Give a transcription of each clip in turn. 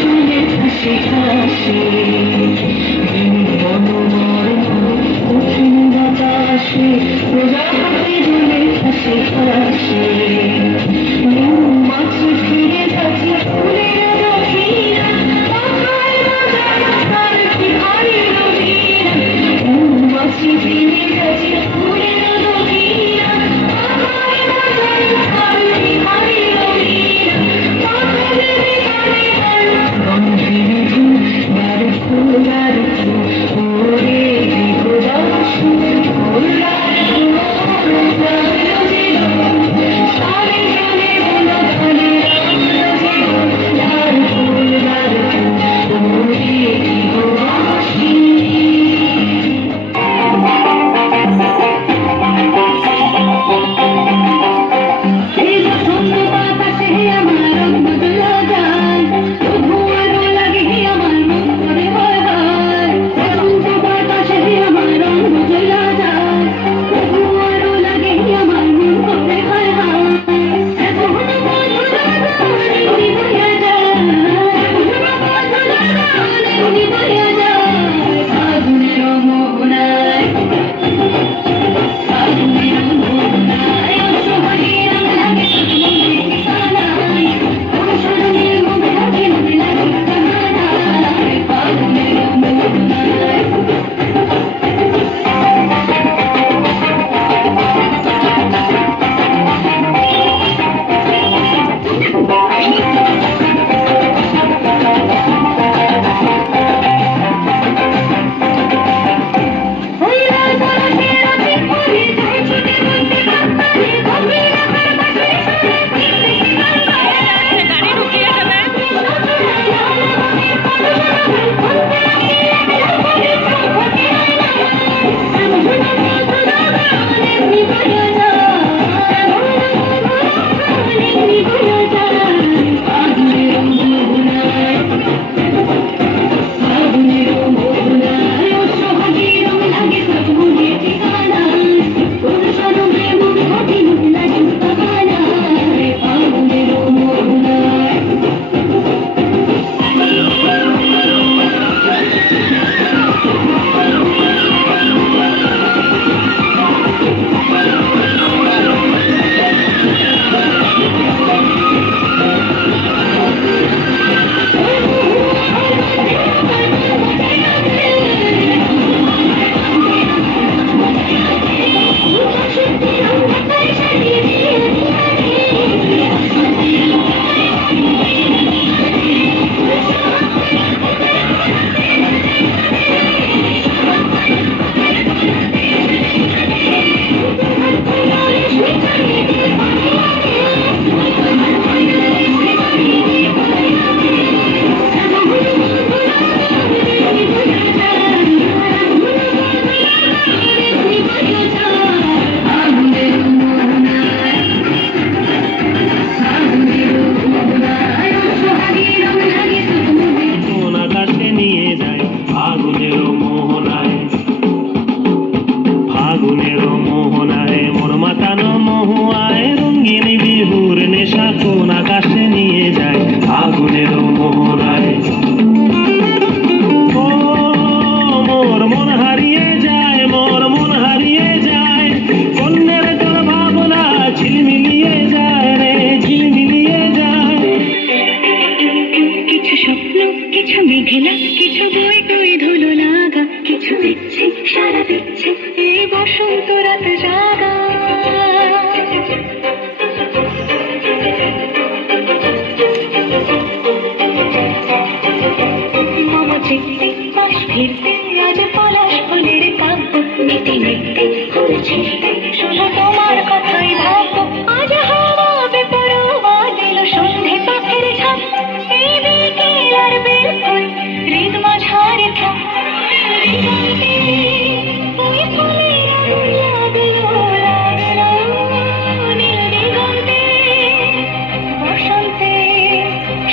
দুলে ঠাসে ঠাসে কঠিন বাতাসে প্রজাপতি দুলে ঠাসে ঠাসে মাছ ফিরে যাচ্ছে ফুলের দক্ষিণা মাথায় বাজানো তার কি হারি রবিরা মাছ ফিরে যাচ্ছে ফুলের দক্ষিণা মাথায় বাজানো তার কি হারি রবিরা মাথায় বেকারে গন্ধের ধূপ বারুফু বারুফু ওরে বিপদাসু ওরা সারে জলে বলা ধানে বারুফুল বারুফু ওরে বিপদাসী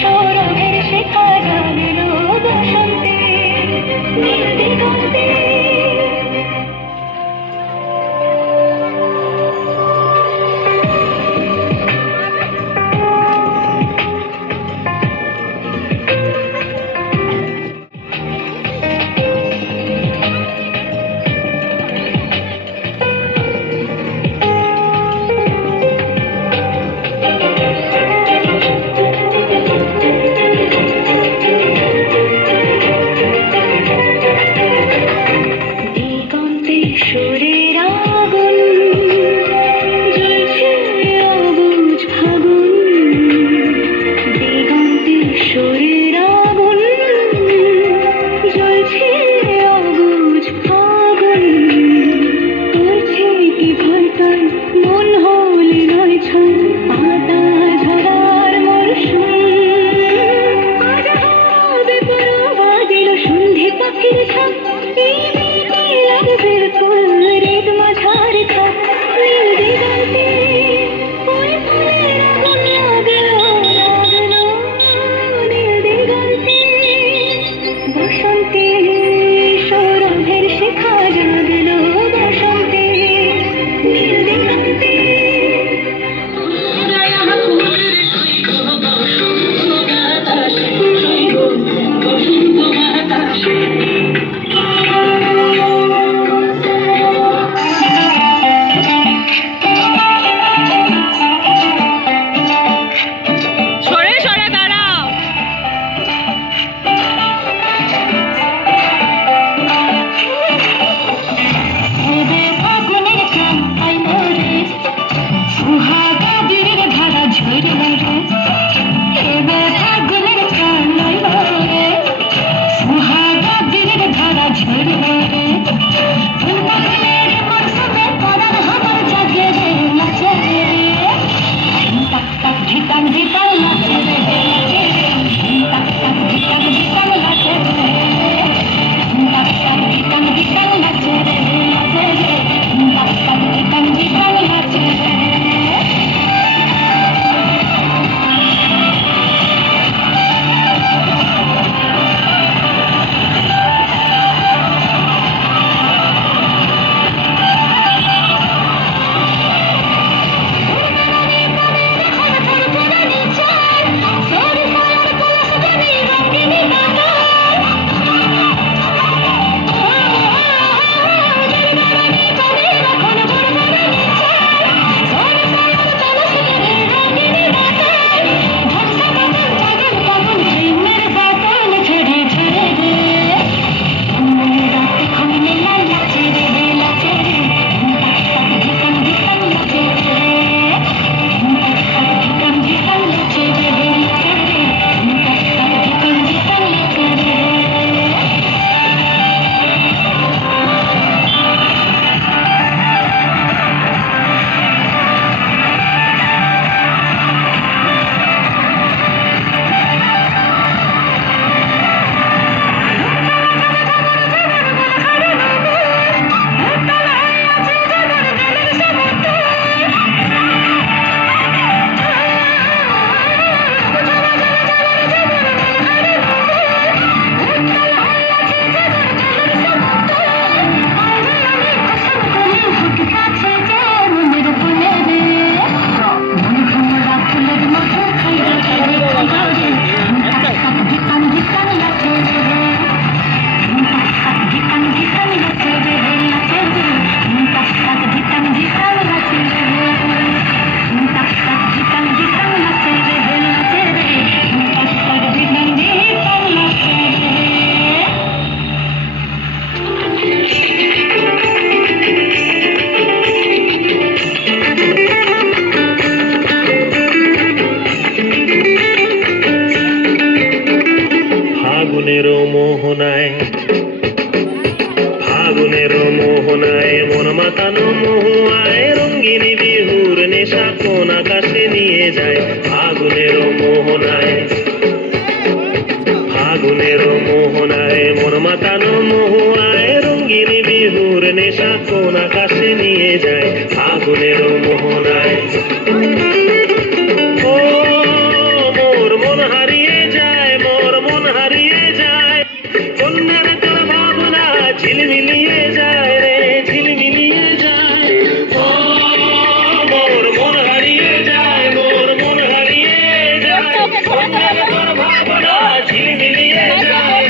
সৌরভের শেখা জানলো বসন্তে ফাগুনের মোহনায়, ফাগুনের মোহনায় মন মাতানো মহুয়ায় রঙ্গিনী বিহুর নেশা কোন আকাশে নিয়ে যায়। ফাগুনের মোহনায়, ফাগুনের মোহনায় মন মাতানো মহুয়ায় রঙ্গিনী বিহুর নেশা কোন আকাশে নিয়ে যায়। ফাগুনের মোহনায় ও মোর মন হারিয়ে যায়, মোর মন হারিয়ে যায়, কন্যার তোর ভাবনা ঝিলমিলিয়ে যায় রে, ঝিলমিলিয়ে যায়। ও মোর মন হারিয়ে যায়, মোর মন হারিয়ে যায়, কন্যার তোর ভাবনা ঝিলমিলিয়ে যায়,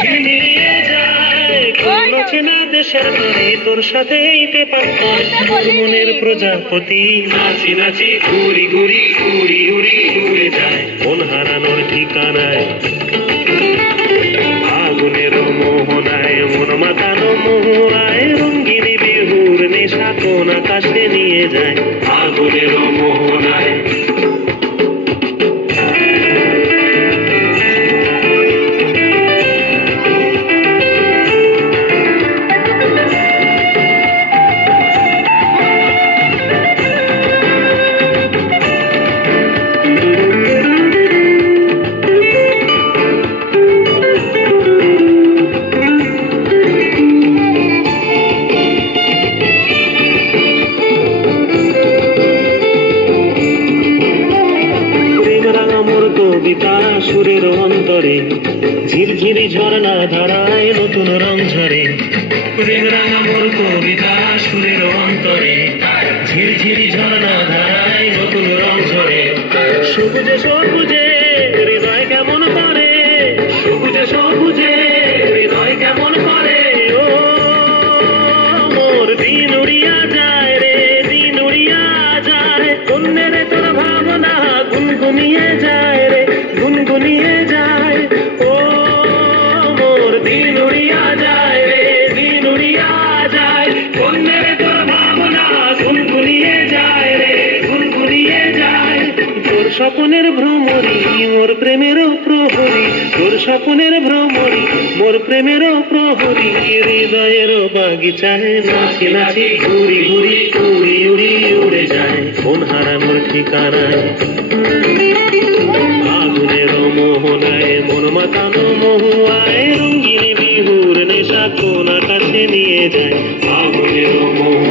ঝিলমিলিয়ে যায়। কোন চেনা দেশের তরে তোর সাথে এইতে পারতাম মনের প্রজাপতি, নাচি নাচি ঘুরি ঘুরি উড়ি উড়ি উড়ে যায় মন হারানোর ঠিকানায়। ফাগুনের মোহনায় মন মাতানো মহুয়ায় রঙ্গিনী বিহুর নেশা কোন আকাশে নিয়ে যায়। ফাগুনের মোহনায় কবিতা সুরের অন্তরে ঝিরঝিরি ঝর্ণা ধারায় নতুন রং ঝরে। প্রেমরাঙা মোর কবিতা সুরের অন্তরে ঝিরঝিরি ঝর্ণা ধারায় নতুন রং ঝরে। সবুজে সবুজে হৃদয় কেমন করে, সবুজে সবুজে হৃদয় কেমন করে। ও মোর দিন উড়িয়া যায় রে, দিন উড়িয়া যায়, কন্যের তোর ভাবনা গুনগুনিয়ে যায় রে, গুনগুনিয়ে যায়। ও মোর দিন উড়িয়া যায় রে, দিন উড়িয়া যায়, কন্যের তোর ভাবনা গুনগুনিয়ে যায় রে, গুনগুনিয়ে যায়। তোর স্বপ্নের ভ্রমরি মোর প্রেমেরও প্রহরী, তোর স্বপ্নের ভ্রমরি মোর প্রেমেরও প্রহরী, হৃদয়ের বাগিচায় নাচি নাচি ঘুরি ঘুরি উড়ি উড়ি উড়ে যায় মন হারানোর ঠিকানায়। ফাগুনের মোহনায় মন মাতানো মহুয়ায় রঙ্গিনী বিহুর নেশা কোন আকাশে নিয়ে যায়। ফাগুনের মোহনায়